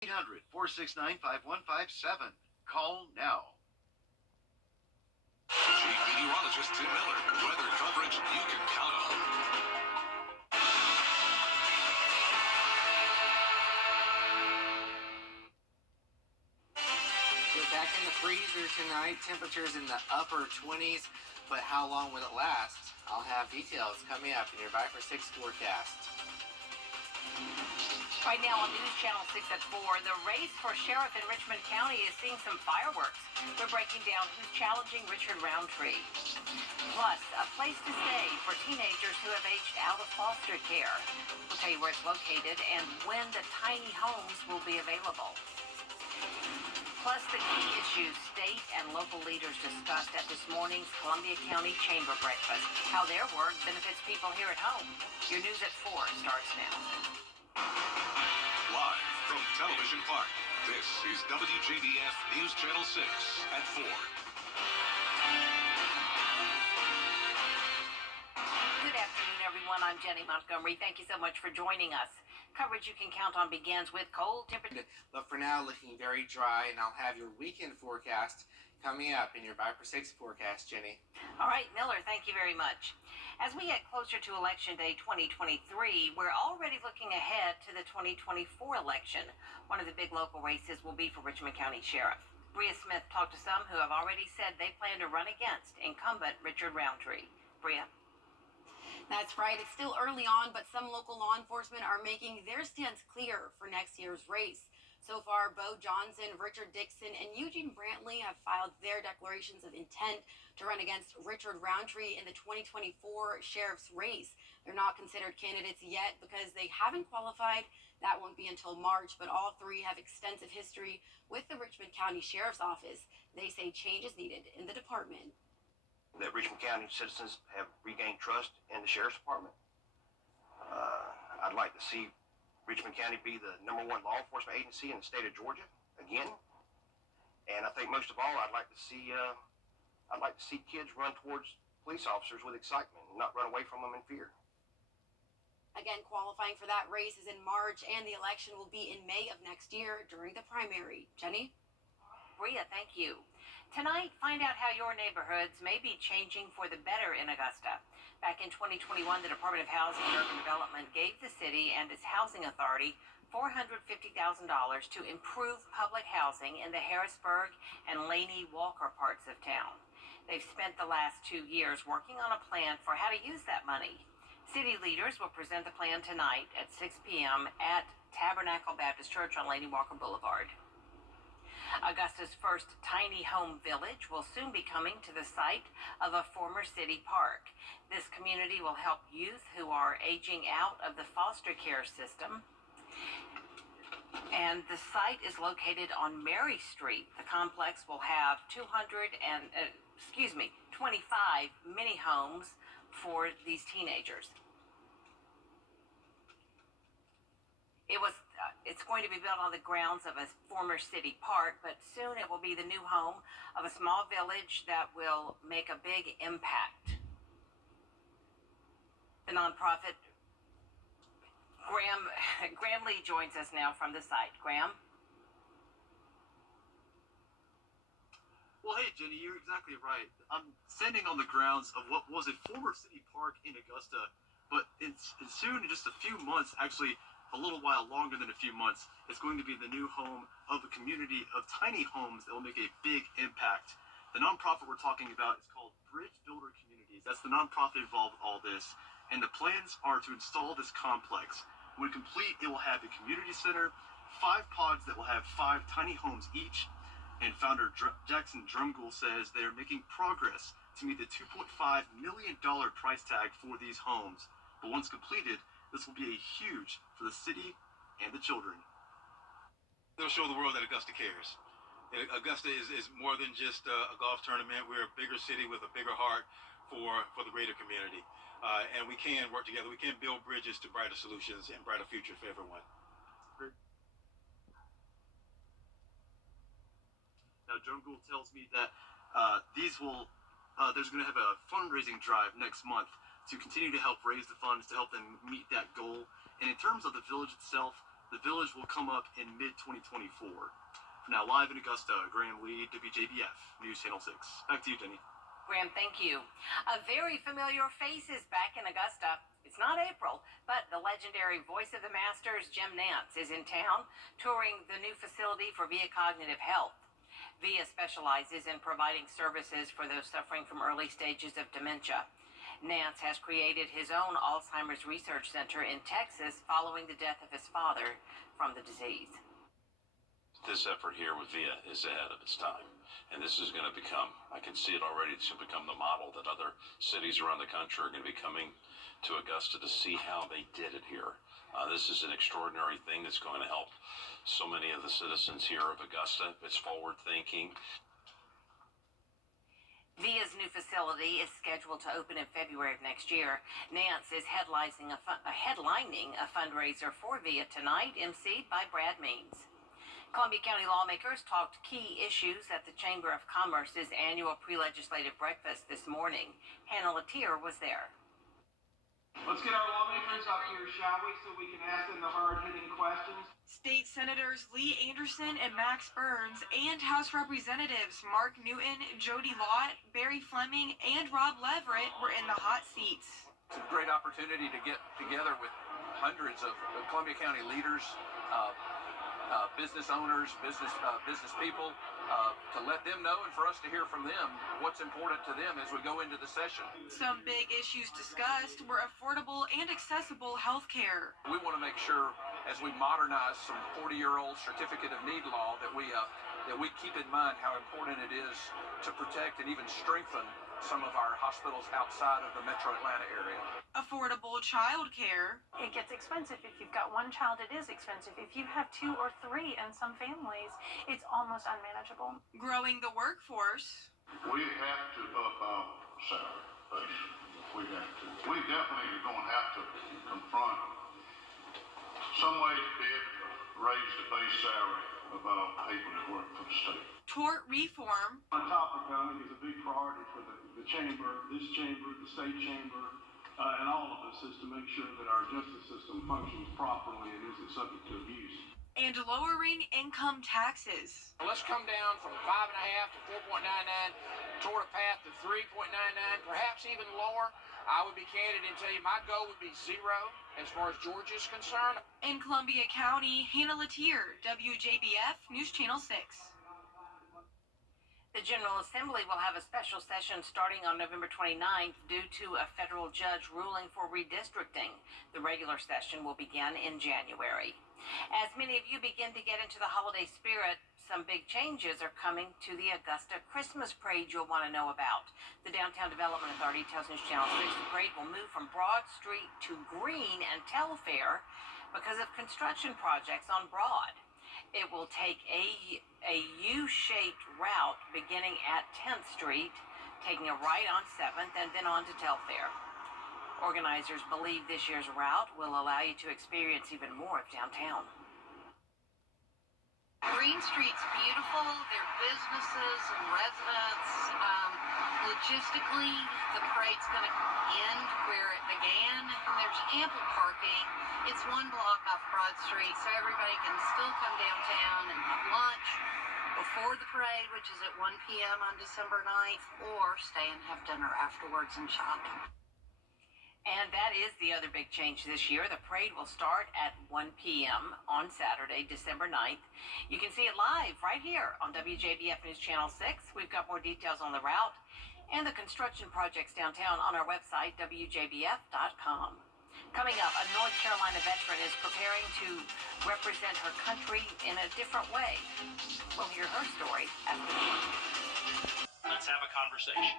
800-469-5157. Call now. Chief Meteorologist Tim Miller. Weather coverage you can count on. We're back in the freezer tonight. Temperatures in the upper 20s, but how long will it last? I'll have details coming up in your Bye for 6 forecast. Right now on News Channel 6 at 4, the race for sheriff in Richmond County is seeing some fireworks. We're breaking down who's challenging Richard Roundtree. Plus, a place to stay for teenagers who have aged out of foster care. We'll tell you where it's located and when the tiny homes will be available. Plus, the key issues state and local leaders discussed at this morning's Columbia County Chamber Breakfast. How their work benefits people here at home. Your News at 4 starts now. Live from Television Park, this is WJBF News Channel 6 at 4. Good afternoon, everyone. I'm Jenny Montgomery. Thank you so much for joining us. Coverage you can count on begins with cold temperatures. But for now, looking very dry, and I'll have your weekend forecast coming up in your Bye for 6 forecast, Jenny. All right, Miller, thank you very much. As we get closer to Election Day 2023, we're already looking ahead to the 2024 election. One of the big local races will be for Richmond County Sheriff. Bria Smith talked to some who have already said they plan to run against incumbent Richard Roundtree. Bria? That's right. It's still early on, but some local law enforcement are making their stance clear for next year's race. So far, Bo Johnson, Richard Dixon, and Eugene Brantley have filed their declarations of intent to run against Richard Roundtree in the 2024 sheriff's race. They're not considered candidates yet because they haven't qualified. That won't be until March, but all three have extensive history with the Richmond County Sheriff's Office. They say change is needed in the department. That Richmond County citizens have regained trust in the Sheriff's Department. I'd like to see Richmond County be the #1 law enforcement agency in the state of Georgia again. And I think most of all, I'd like to see kids run towards police officers with excitement and not run away from them in fear. Again, qualifying for that race is in March, and the election will be in May of next year during the primary. Jenny? Bria, thank you. Tonight, find out how your neighborhoods may be changing for the better in Augusta. Back in 2021, the Department of Housing and Urban Development gave the city and its housing authority $450,000 to improve public housing in the Harrisburg and Laney Walker parts of town. They've spent the last 2 years working on a plan for how to use that money. City leaders will present the plan tonight at 6 p.m. at Tabernacle Baptist Church on Laney Walker Boulevard. Augusta's first tiny home village will soon be coming to the site of a former city park. This community will help youth who are aging out of the foster care system. And the site is located on Mary Street. The complex will have 25 mini homes for these teenagers. It's going to be built on the grounds of a former city park, but soon it will be the new home of a small village that will make a big impact. The nonprofit Graham Lee joins us now from the site. Graham? Well, hey, Jenny, you're exactly right. I'm standing on the grounds of what was a former city park in Augusta, but it's soon, in just a few months, actually a little while longer than a few months, it's going to be the new home of a community of tiny homes that will make a big impact. The nonprofit we're talking about is called Bridge Builder Communities. That's the nonprofit involved with all this. And the plans are to install this complex. When complete, it will have a community center, 5 pods that will have 5 tiny homes each. And founder Jackson Drumgoole says they're making progress to meet the $2.5 million price tag for these homes. But once completed, this will be huge for the city and the children. They'll show the world that Augusta cares. Augusta is more than just a golf tournament. We're a bigger city with a bigger heart for the greater community. And we can work together. We can build bridges to brighter solutions and brighter futures for everyone. Now, Drumgoole tells me that there's going to have a fundraising drive next month to continue to help raise the funds to help them meet that goal. And in terms of the village itself, the village will come up in mid-2024. Now live in Augusta, Graham Lee, WJBF, News Channel 6. Back to you, Jenny. Graham, thank you. A very familiar face is back in Augusta. It's not April, but the legendary voice of the Masters, Jim Nance, is in town touring the new facility for VIA Cognitive Health. VIA specializes in providing services for those suffering from early stages of dementia. Nance has created his own Alzheimer's Research Center in Texas following the death of his father from the disease. This effort here with VIA is ahead of its time. And this is going to become, I can see it already, it's going to become the model that other cities around the country are going to be coming to Augusta to see how they did it here. This is an extraordinary thing that's going to help so many of the citizens here of Augusta. It's forward thinking. VIA's new facility is scheduled to open in February of next year. Nance is headlining a fundraiser for VIA tonight, emceed by Brad Means. Columbia County lawmakers talked key issues at the Chamber of Commerce's annual pre-legislative breakfast this morning. Hannah Latier was there. Let's get our lawmakers up here, shall we, so we can ask them the hard-hitting questions. State Senators Lee Anderson and Max Burns and House Representatives Mark Newton, Jody Lott, Barry Fleming, and Rob Leverett were in the hot seats. It's a great opportunity to get together with hundreds of Columbia County leaders, business owners, business people, to let them know and for us to hear from them what's important to them as we go into the session. Some big issues discussed were affordable and accessible health care. We want to make sure as we modernize some 40-year-old certificate of need law that we keep in mind how important it is to protect and even strengthen some of our hospitals outside of the metro Atlanta area. Affordable child care. It gets expensive. If you've got one child, it is expensive. If you have 2 or 3 in some families, it's almost unmanageable. Growing the workforce. We have to up our salary base. We have to. We definitely are going to have to confront some way to be able to raise the base salary of our people that work for the state. Tort reform. On topic, I think is a big priority for the chamber, this chamber, the state chamber, and all of us, is to make sure that our justice system functions properly and isn't subject to abuse. And lowering income taxes. Let's come down from 5.5 to 4.99 toward a path to 3.99, perhaps even lower. I would be candid and tell you my goal would be 0 as far as Georgia is concerned. In Columbia County, Hannah Latier, WJBF News Channel 6. The General Assembly will have a special session starting on November 29th due to a federal judge ruling for redistricting. The regular session will begin in January. As many of you begin to get into the holiday spirit, some big changes are coming to the Augusta Christmas Parade you'll want to know about. The Downtown Development Authority tells News Channel 6 the parade will move from Broad Street to Green and Telfair because of construction projects on Broad. It will take a U-shaped route beginning at 10th Street, taking a right on 7th and then on to Telfair. Organizers believe this year's route will allow you to experience even more of downtown. Green Street's beautiful. There are businesses and residents. Logistically, the parade's going to end where it began. And there's ample parking. It's 1 block off Broad Street, so everybody can still come downtown and have lunch before the parade, which is at 1 p.m. on December 9th, or stay and have dinner afterwards and shop. And that is the other big change this year. The parade will start at 1 p.m. on Saturday, December 9th. You can see it live right here on WJBF News Channel 6. We've got more details on the route and the construction projects downtown on our website, WJBF.com. Coming up, a North Carolina veteran is preparing to represent her country in a different way. We'll hear her story after the break. Let's have a conversation.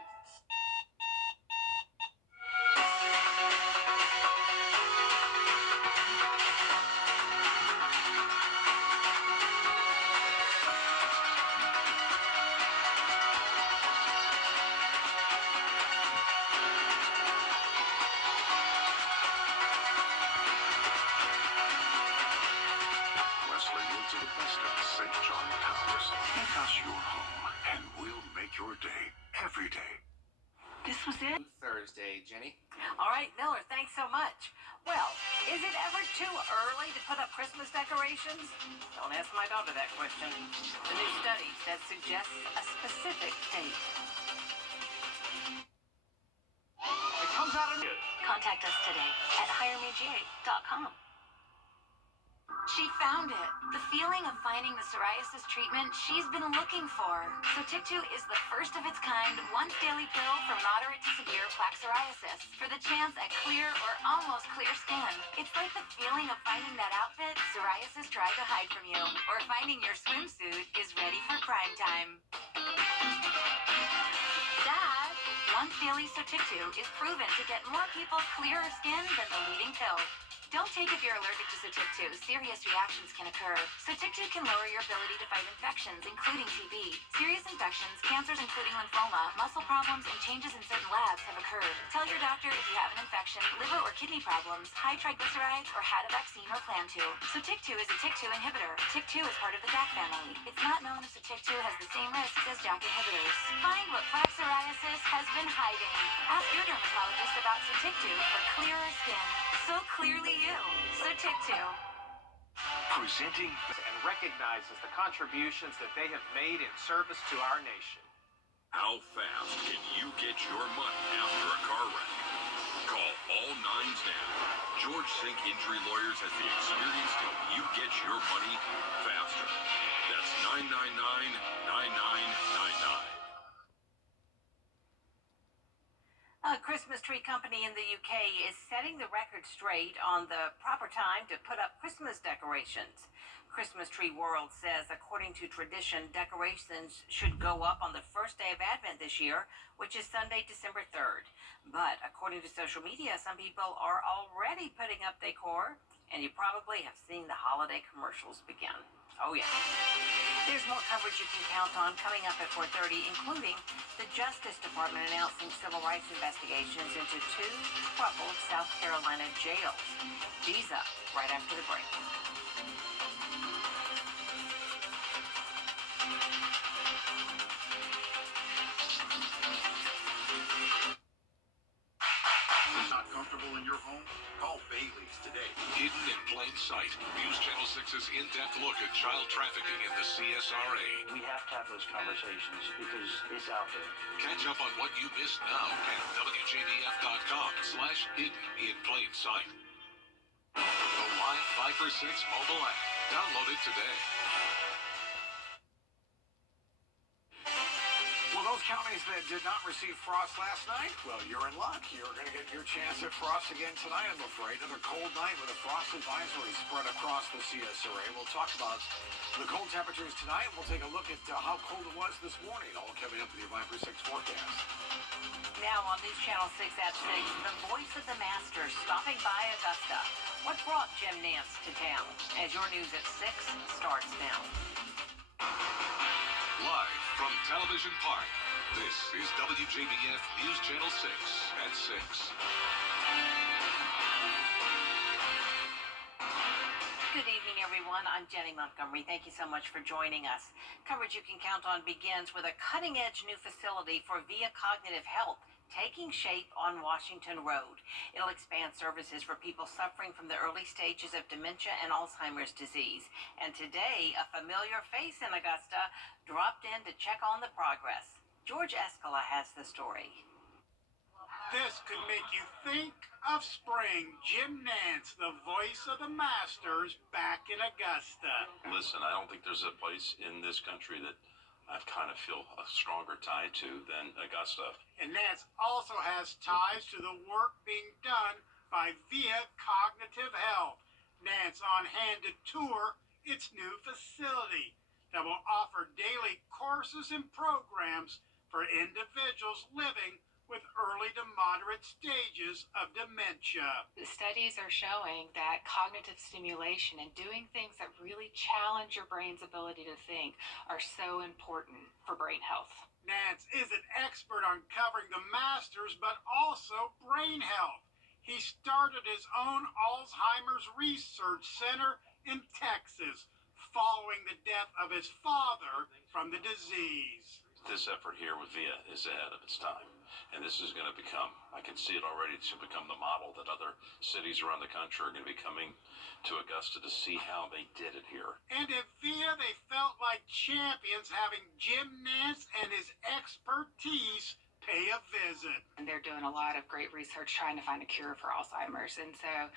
This was it? Thursday, Jenny. All right, Miller, thanks so much. Well, is it ever too early to put up Christmas decorations? Don't ask my daughter that question. The new study that suggests a specific date. It comes out of Contact us today at hiremega.com. She found it. The feeling of finding the psoriasis treatment she's been looking for. Sotyktu is the first of its kind once daily pill for moderate to severe plaque psoriasis for the chance at clear or almost clear skin. It's like the feeling of finding that outfit psoriasis tried to hide from you, or finding your swimsuit is ready for prime time. Dad, once daily Sotyktu is proven to get more people clearer skin than the leading pill. Don't take if you're allergic to Sotyktu. Serious reactions can occur. Sotyktu can lower your ability to fight infections, including TB. Serious infections, cancers including lymphoma, muscle problems, and changes in certain labs have occurred. Tell your doctor if you have an infection, liver or kidney problems, high triglycerides, or had a vaccine or plan to. Sotyktu is a TYK2 inhibitor. TYK2 is part of the JAK family. It's not known if Sotyktu has the same risks as JAK inhibitors. Find what plaque psoriasis has been hiding. Ask your dermatologist about Sotyktu for clearer skin. So clearly you. Sotyktu. Presenting and recognizes the contributions that they have made in service to our nation. How fast can you get your money after a car wreck? Call all nines now. George Sink Injury Lawyers has the experience to help you get your money faster. That's 999-9999. A Christmas tree company in the UK is setting the record straight on the proper time to put up Christmas decorations. Christmas Tree World says, according to tradition, decorations should go up on the first day of Advent this year, which is Sunday, December 3rd. But according to social media, some people are already putting up decor, and you probably have seen the holiday commercials begin. Oh, yeah. There's more coverage you can count on coming up at 4:30, including the Justice Department announcing civil rights investigations into 2 troubled South Carolina jails. These up right after the break. Not comfortable in your home? Call Bailey's today. Hidden in plain sight. News Channel 6's in-depth look at child trafficking in the CSRA. We have to have those conversations because it's out there. Catch up on what you missed now at WJBF.com/hidden in plain sight. The Live 5 for 6 mobile app. Download it today. Well, those counties that did not receive frost last night, well, you're in luck. You're going to get your chance at frost again tonight, I'm afraid. Another cold night with a frost advisory spread across the CSRA. We'll talk about the cold temperatures tonight. We'll take a look at how cold it was this morning, all coming up with your 5 for 6 forecast. Now on News Channel 6 at 6, the voice of the Masters stopping by Augusta. What brought Jim Nance to town? As your news at 6 starts now. Live from Television Park, this is WJBF News Channel 6 at 6. Good evening, everyone. I'm Jenny Montgomery. Thank you so much for joining us. Coverage you can count on begins with a cutting-edge new facility for VIA Cognitive Health taking shape on Washington Road. It'll expand services for people suffering from the early stages of dementia and Alzheimer's disease. And today, a familiar face in Augusta dropped in to check on the progress. George Escala has the story. This could make you think of spring. Jim Nance, the voice of the Masters, back in Augusta. Listen, I don't think there's a place in this country that I kind of feel a stronger tie to than Augusta. And Nance also has ties to the work being done by VIA Cognitive Health. Nance on hand to tour its new facility that will offer daily courses and programs for individuals living with early to moderate stages of dementia. The studies are showing that cognitive stimulation and doing things that really challenge your brain's ability to think are so important for brain health. Nance is an expert on covering the Masters, but also brain health. He started his own Alzheimer's Research Center in Texas following the death of his father from the disease. This effort here with VIA is ahead of its time. And this is going to become, I can see it already, to become the model that other cities around the country are going to be coming to Augusta to see how they did it here. And at VIA, they felt like champions, having Jim Nance and his expertise pay a visit. And they're doing a lot of great research trying to find a cure for Alzheimer's. And so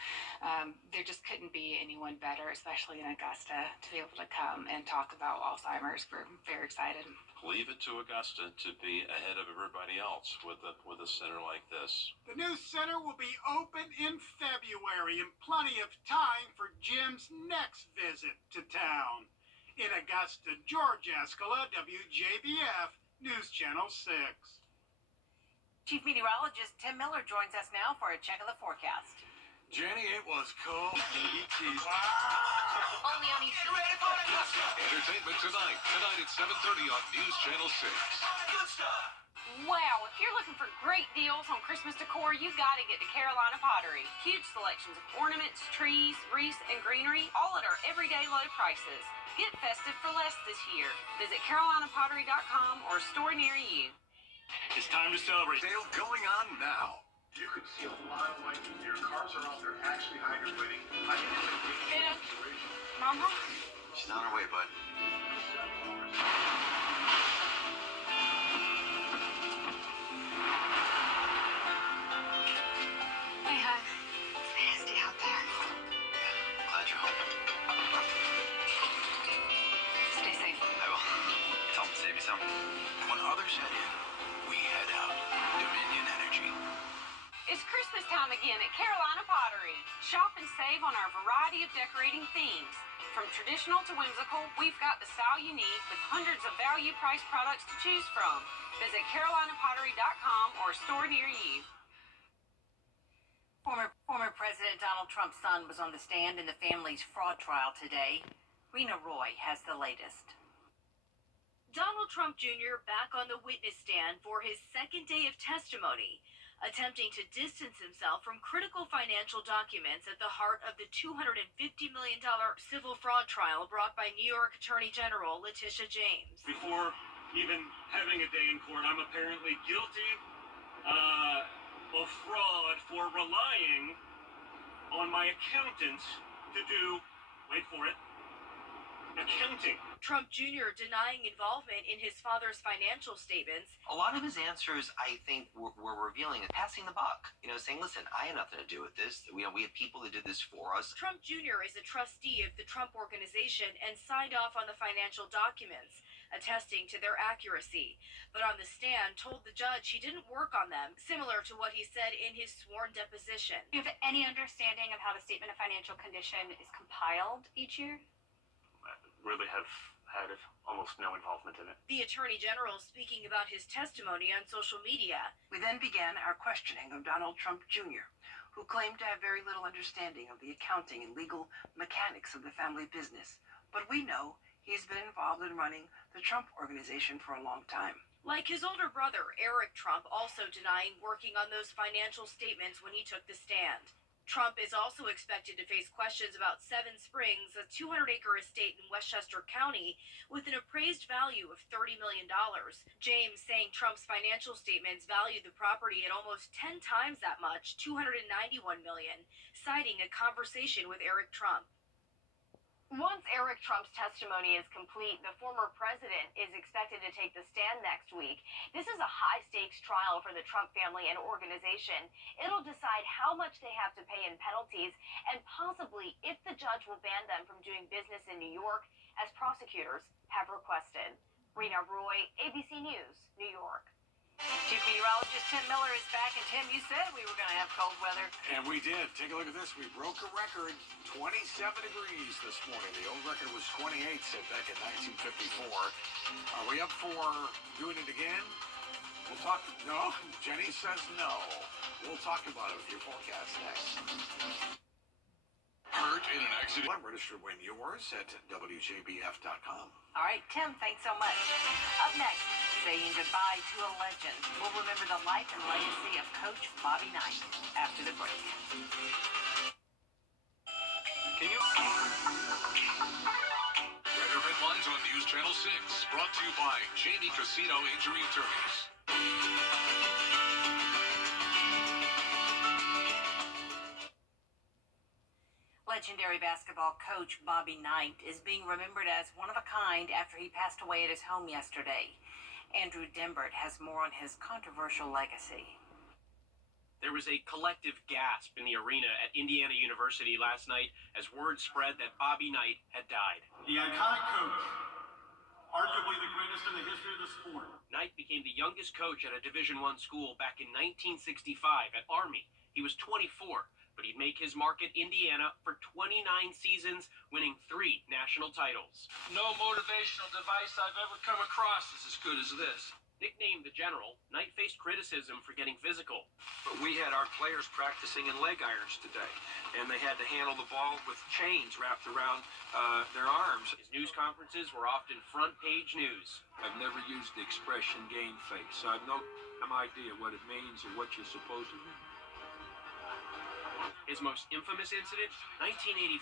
there just couldn't be anyone better, especially in Augusta, to be able to come and talk about Alzheimer's. We're very excited. Leave it to Augusta to be ahead of everybody else with a center like this. The new center will be open in February, and plenty of time for Jim's next visit to town. In Augusta, George Escala, WJBF, News Channel 6. Chief Meteorologist Tim Miller joins us now for a check of the forecast. Jenny, it was cold. Only on ET. Entertainment tonight at 7:30 on News Channel 6. Wow, if you're looking for great deals on Christmas decor, you've got to get to Carolina Pottery. Huge selections of ornaments, trees, wreaths, and greenery, all at our everyday low prices. Get festive for less this year. Visit carolinapottery.com or a store near you. It's time to celebrate. Sale going on now. You could see a lot of light here. Cars are out there actually hydrating. I think it's a great situation. Mama? She's on her way, bud. Hey, hon. It's nasty out there. Glad you're home. Stay safe. I will. Tell them to save you some. When others head in, we head out. Dominion Energy. It's Christmas time again at Carolina Pottery. Shop and save on our variety of decorating themes. From traditional to whimsical, we've got the style you need with hundreds of value-priced products to choose from. Visit carolinapottery.com or a store near you. Former President Donald Trump's son was on the stand in the family's fraud trial today. Rena Roy has the latest. Donald Trump Jr. back on the witness stand for his second day of testimony, attempting to distance himself from critical financial documents at the heart of the $250 million civil fraud trial brought by New York Attorney General Letitia James. Before even having a day in court, I'm apparently guilty of fraud for relying on my accountant to do, wait for it, accounting. Trump Jr. denying involvement in his father's financial statements. A lot of his answers, I think, were revealing and passing the buck. Saying, listen, I had nothing to do with this. We had people that did this for us. Trump Jr. is a trustee of the Trump Organization and signed off on the financial documents, attesting to their accuracy. But on the stand, told the judge he didn't work on them, similar to what he said in his sworn deposition. Do you have any understanding of how the statement of financial condition is compiled each year? Really have had almost no involvement in it. The Attorney General speaking about his testimony on social media. We then began our questioning of Donald Trump Jr., who claimed to have very little understanding of the accounting and legal mechanics of the family business. But we know he's been involved in running the Trump Organization for a long time. Like his older brother, Eric Trump, also denying working on those financial statements when he took the stand. Trump is also expected to face questions about Seven Springs, a 200-acre estate in Westchester County with an appraised value of $30 million. James saying Trump's financial statements valued the property at almost 10 times that much, $291 million, citing a conversation with Eric Trump. Once Eric Trump's testimony is complete, the former president is expected to take the stand next week. This is a high-stakes trial for the Trump family and organization. It'll decide how much they have to pay in penalties and possibly if the judge will ban them from doing business in New York, as prosecutors have requested. Rena Roy, ABC News, New York. Chief Meteorologist Tim Miller is back. And Tim, you said we were going to have cold weather. And we did. Take a look at this. We broke a record, 27 degrees this morning. The old record was 28, set back in 1954. Are we up for doing it again? We'll talk. No? Jenny says no. We'll talk about it with your forecast next. Hurt in an accident. I'm registered to win yours at WJBF.com. All right, Tim, thanks so much. Up next, saying goodbye to a legend. We'll remember the life and legacy of Coach Bobby Knight after the break. Can you? Weather headlines on News Channel 6, brought to you by Jamie Casino Injury Attorneys. Legendary basketball coach Bobby Knight is being remembered as one of a kind after he passed away at his home yesterday. Andrew Dimbert has more on his controversial legacy. There was a collective gasp in the arena at Indiana University last night as word spread that Bobby Knight had died. The iconic coach, arguably the greatest in the history of the sport. Knight became the youngest coach at a Division I school back in 1965 at Army. He was 24, but he'd make his mark at Indiana for 29 seasons, winning 3 national titles. No motivational device I've ever come across is as good as this. Nicknamed the General, Knight faced criticism for getting physical. But we had our players practicing in leg irons today, and they had to handle the ball with chains wrapped around their arms. His news conferences were often front-page news. I've never used the expression game face, so I have no idea what it means or what you're supposed to do. His most infamous incident, 1985,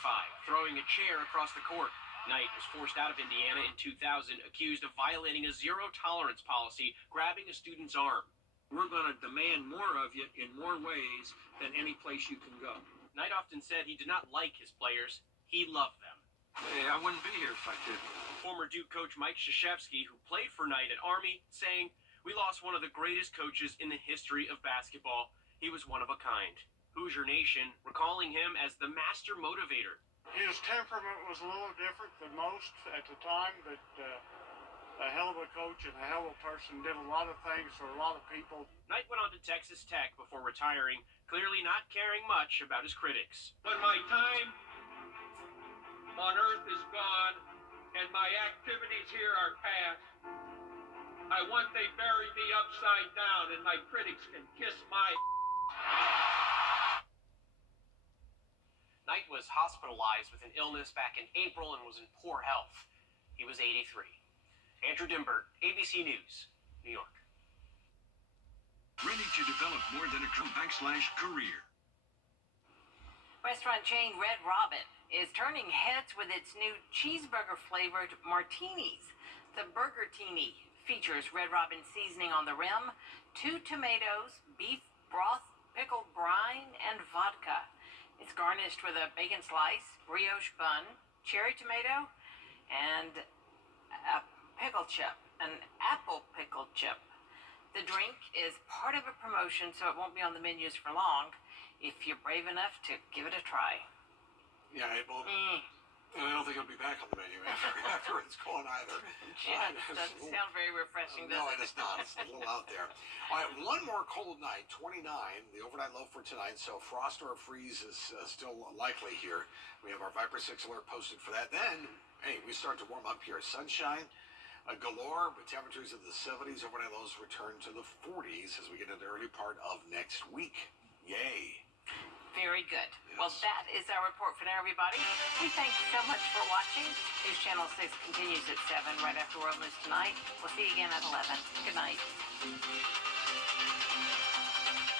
throwing a chair across the court. Knight was forced out of Indiana in 2000, accused of violating a zero-tolerance policy, grabbing a student's arm. We're going to demand more of you in more ways than any place you can go. Knight often said he did not like his players. He loved them. Hey, I wouldn't be here if I did. Former Duke coach Mike Krzyzewski, who played for Knight at Army, saying, "We lost one of the greatest coaches in the history of basketball. He was one of a kind." Hoosier Nation recalling him as the master motivator. His temperament was a little different than most at the time, but a hell of a coach and a hell of a person, did a lot of things for a lot of people. Knight went on to Texas Tech before retiring, clearly not caring much about his critics. When my time on earth is gone and my activities here are past, I want they bury me upside down and my critics can kiss my... Knight was hospitalized with an illness back in April and was in poor health. He was 83. Andrew Dimbert, ABC News, New York. Ready to develop more than a /career. Restaurant chain Red Robin is turning heads with its new cheeseburger-flavored martinis. The Burgertini features Red Robin seasoning on the rim, 2 tomatoes, beef broth, pickled brine, and vodka. It's garnished with a bacon slice, brioche bun, cherry tomato, and a pickle chip, an apple pickle chip. The drink is part of a promotion, so it won't be on the menus for long, if you're brave enough to give it a try. Yeah, it won't. And I don't think it'll be back on the menu after it's gone either. Yeah, it doesn't sound very refreshing, does it? No, it is not. It's a little out there. All right, one more cold night, 29, the overnight low for tonight. So frost or a freeze is still likely here. We have our Viper 6 alert posted for that. Then, hey, we start to warm up here. Sunshine galore, but temperatures in the 70s. Overnight lows return to the 40s as we get into the early part of next week. Yay. Very good. Yes. Well, that is our report for now, everybody. We thank you so much for watching. News Channel 6 continues at 7 right after World News Tonight. We'll see you again at 11. Good night.